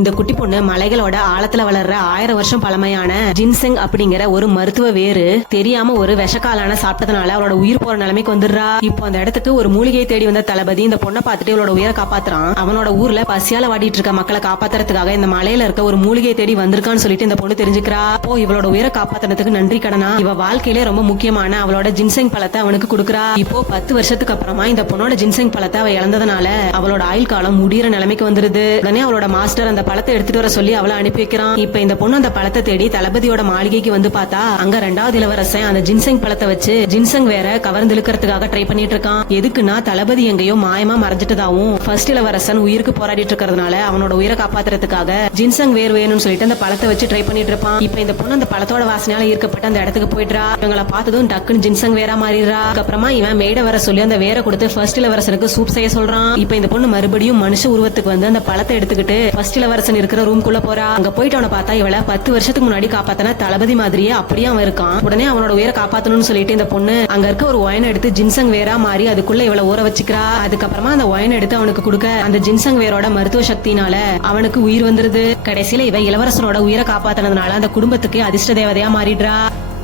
இந்த குட்டி பொண்ணு மலைகளோட ஆழத்துல வளர்ற 1000 வருஷம் பழமையான ஜின்செங் அப்படிங்கிற ஒரு மருத்துவ வேறு தெரியாம ஒரு விஷக்காலான சாப்பிட்டதுனால அவளோட உயிர் போற நிலைமைக்கு வந்துடுறா. இப்போ அந்த இடத்துக்கு ஒரு மூலிகையை தேடி வந்த தளபதி இந்த பொண்ணை பார்த்துட்டு இவளோட உயிரை காப்பாத்துறான். அவனோட ஊர்ல பசியால வாடிட்டு இருக்க மக்களை காப்பாத்துறதுக்காக இந்த மலையில இருக்க ஒரு மூலிகையை தேடி வந்திருக்கான்னு சொல்லிட்டு இந்த பொண்ணு தெரிஞ்சுக்கிறா. இப்போ இவளோட உயிரை காப்பாத்துறதுக்கு நன்றி கடனா இவ வாழ்க்கையிலே ரொம்ப முக்கியமான அவளோட ஜின்செங் பழத்தை அவனுக்கு கொடுக்கறா. இப்போ 10 வருஷத்துக்கு அப்புறமா இந்த பொண்ணோட ஜின்செங் பழத்தை அவ இழந்ததுனால அவளோட ஆயுள் காலம் முடிகிற நிலைமைக்கு வந்துருது. உடனே அவளோட மாஸ்டர் அந்த பழத்தை எடுத்துட்டு வர சொல்லி அவளை அனுப்பி வைக்கிறான். இப்ப இந்த பொண்ணு அந்த பழத்தை தேடி தளபதியோட மாளிகைக்கு வந்து பார்த்தா அங்க 2வது இளவரசன் அந்த ஜின்செங் பழத்தை வச்சு ஜின்செங் வேற கவர்ந்து இழுக்கிறதுக்காக ட்ரை பண்ணிட்டு இருக்கான். எதுக்குன்னா தளபதி எங்கேயோ மாயமா மறைஞ்சிட்டதாவும் ஃபர்ஸ்ட் இளவரசன் உயிருக்கு போராடிட்டு இருக்கிறதுனால அவனோட உயிரை காப்பாத்துறதுக்காக ஜின்செங் வேர் வேணும்னு சொல்லிட்டு அந்த பழத்தை வச்சு ட்ரை பண்ணிட்டு இருப்பான். இப்ப இந்த பொண்ணு அந்த பழத்தோட வாசனையால ஈர்க்கப்பட்டு அந்த இடத்துக்கு போயிடுறா. இவங்களை பார்த்ததும் டக்குன்னு ஜின்செங் வேரா மாறிடுறா. அதுக்கப்புறமா இவன் மேட வர சொல்லி அந்த வேரை கொடுத்து ஃபர்ஸ்ட் இளவரசனுக்கு சூப் செய்ய சொல்றான். இப்ப இந்த பொண்ணு மறுபடியும் மனுஷ உருவத்துக்கு வந்து அந்த பழத்தை எடுத்துக்கிட்டு ஃபர்ஸ்ட் இளவரசன் இருக்கிற ரூம்குள்ள போறா. அங்க போயிட்டு அவனை பார்த்தா இவளை 10 வருஷத்துக்கு முன்னாடி காப்பாத்தன தளபதி மாதிரியே அப்படியே அவன் இருக்கான். உடனே அவனோட உயிரை காப்பாத்தணும்னு சொல்லிட்டு இந்த பொண்ணு அங்க இருக்க ஒரு ஒயனை எடுத்து ஜின்செங் வேரா மாறி அதுக்குள்ள இவளை ஊற வச்சுக்கிறா. அதுக்கப்புறமா அந்த ஒயனை எடுத்து அவனுக்கு கொடுக்க அந்த ஜின்செங் வேரோட மருத்துவ சக்தினால அவனுக்கு உயிர் வந்துருது. கடைசியில இவ இளவரசனோட உயிரை காப்பாத்தினதுனால அந்த குடும்பத்துக்கு அதிர்ஷ்ட தேவதையா மாறிடுறா.